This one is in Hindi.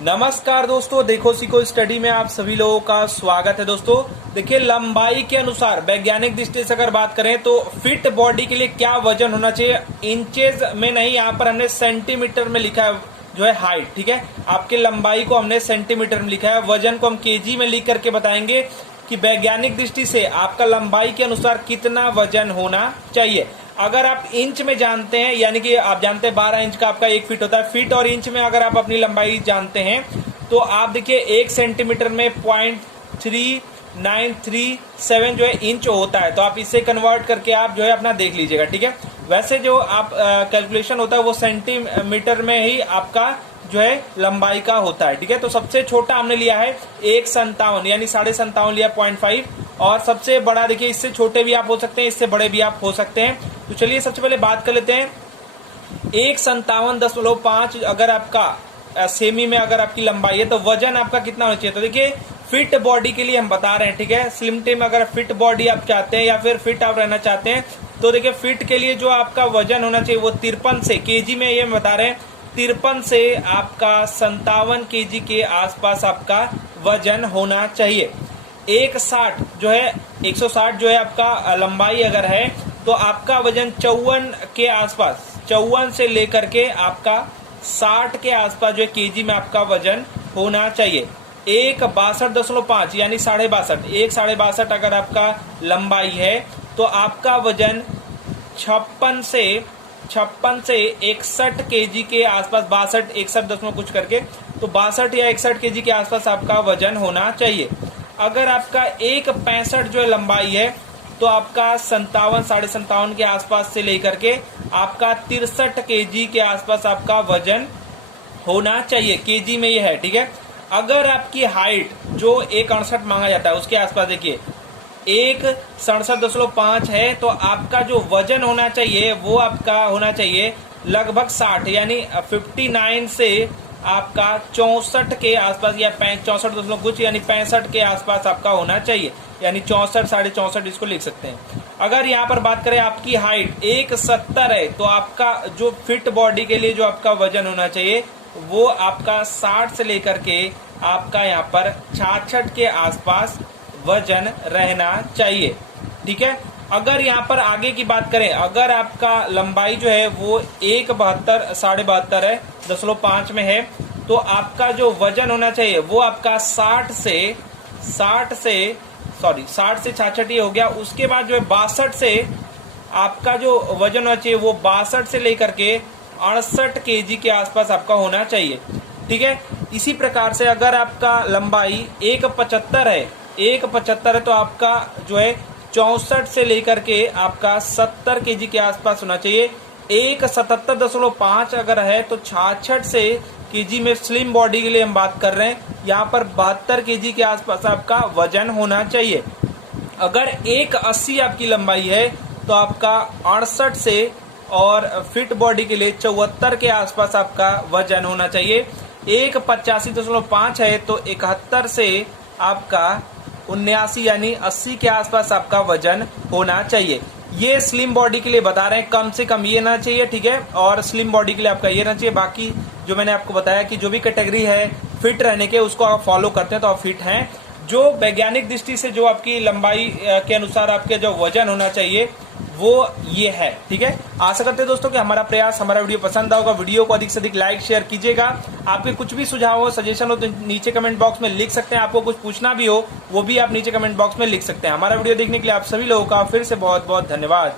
नमस्कार दोस्तों, देखो सीखो स्टडी में आप सभी लोगों का स्वागत है। दोस्तों देखिए, लंबाई के अनुसार वैज्ञानिक दृष्टि से अगर बात करें तो फिट बॉडी के लिए क्या वजन होना चाहिए, इंचेस में नहीं, यहाँ पर हमने सेंटीमीटर में लिखा है जो है हाइट। ठीक है, आपके लंबाई को हमने सेंटीमीटर में लिखा है, वजन को हम केजी में लिख करके बताएंगे कि वैज्ञानिक दृष्टि से आपका लंबाई के अनुसार कितना वजन होना चाहिए। अगर आप इंच में जानते हैं, यानी कि आप जानते हैं 12 इंच का आपका 1 फीट होता है, फीट और इंच में अगर आप अपनी लंबाई जानते हैं तो आप देखिए 1 सेंटीमीटर में 0.3937 जो है इंच होता है। तो आप इसे कन्वर्ट करके आप जो है अपना देख लीजिएगा। ठीक है, वैसे जो आप कैलकुलेशन होता है वो सेंटीमीटर में ही आपका जो है लंबाई का होता है। ठीक है, तो सबसे छोटा हमने लिया है 1.57 यानी 57.5 लिया 0.5, और सबसे बड़ा देखिए इससे छोटे भी आप हो सकते हैं, इससे बड़े भी आप हो सकते हैं। तो चलिए सबसे पहले बात कर लेते हैं 157.5 अगर आपका सेमी में अगर आपकी लंबाई है तो वजन आपका कितना होना चाहिए। तो देखिए फिट बॉडी के लिए हम बता रहे हैं। ठीक है, स्लिम टिम अगर फिट बॉडी आप चाहते हैं या फिर फिट आप रहना चाहते हैं तो देखिए फिट के लिए जो आपका वजन होना चाहिए वो 53 से, केजी में ये हम बता रहे हैं, 53 से आपका 57 केजी के आसपास आपका वजन होना चाहिए। 160 जो है 160 जो है आपका लंबाई अगर है तो आपका वजन 54 के आसपास, 54 से लेकर के आपका 60 के आसपास जो है केजी में आपका वजन होना चाहिए। 162.5 यानी 62.5, 162.5 अगर आपका लंबाई है तो आपका वजन 56 से 61 केजी के आसपास, 62 61 दशमलव कुछ करके, तो 62 या 61 केजी के आसपास आपका वजन होना चाहिए। अगर आपका 1.65 जो लंबाई है तो आपका 57 57.5 के आसपास से लेकर के आपका 63 केजी के आसपास आपका वजन होना चाहिए, केजी में ये है। ठीक है, अगर आपकी हाइट जो 1.68 मांगा जाता है उसके आसपास देखिए 167.5 है तो आपका जो वजन होना चाहिए वो आपका होना चाहिए लगभग 60 यानी 59 से आपका 64 के आसपास या 64 दशमलव कुछ यानी 65 के आसपास आपका होना चाहिए, यानी 64 64.5 इसको लिख सकते हैं। अगर यहाँ पर बात करें आपकी हाइट 170 है तो आपका जो फिट बॉडी के लिए जो आपका वजन होना चाहिए वो आपका 60 से लेकर के आपका यहाँ पर 66 के आसपास वजन रहना चाहिए। ठीक है, अगर यहाँ पर आगे की बात करें, अगर आपका लंबाई जो है वो 1.72 72 है 0.5 में है तो आपका जो वजन होना चाहिए वो आपका 60 से 66 हो गया। उसके बाद जो है 62 से आपका जो वजन होना चाहिए वो 62 से लेकर के 68 केजी के आसपास आपका होना चाहिए। ठीक है, इसी प्रकार से अगर आपका लंबाई 1.75 है, 1.75 है तो आपका जो है 64 से लेकर के आपका 70 केजी के आसपास होना चाहिए। 177.5 अगर है तो 66 से केजी में स्लिम बॉडी के लिए हम बात कर रहे हैं, यहाँ पर 72 केजी के आसपास आपका वजन होना चाहिए। अगर 180 आपकी लंबाई है तो आपका 68 से और फिट बॉडी के लिए 74 के आसपास आपका वजन होना चाहिए। 185.5 है तो 71 से आपका 79 यानी 80 के आसपास आपका वजन होना चाहिए। ये स्लिम बॉडी के लिए बता रहे हैं, कम से कम ये ना चाहिए। ठीक है, और स्लिम बॉडी के लिए आपका ये ना चाहिए। बाकी जो मैंने आपको बताया कि जो भी कैटेगरी है फिट रहने के उसको आप फॉलो करते हैं तो आप फिट हैं। जो वैज्ञानिक दृष्टि से जो आपकी लंबाई के अनुसार आपके जो वजन होना चाहिए वो ये है। ठीक है, आशा करते हैं दोस्तों कि हमारा प्रयास, हमारा वीडियो पसंद होगा। वीडियो को अधिक से अधिक लाइक शेयर कीजिएगा। आपके कुछ भी सुझाव हो, सजेशन हो तो नीचे कमेंट बॉक्स में लिख सकते हैं। आपको कुछ पूछना भी हो वो भी आप नीचे कमेंट बॉक्स में लिख सकते हैं। हमारा वीडियो देखने के लिए आप सभी लोगों का फिर से बहुत बहुत धन्यवाद।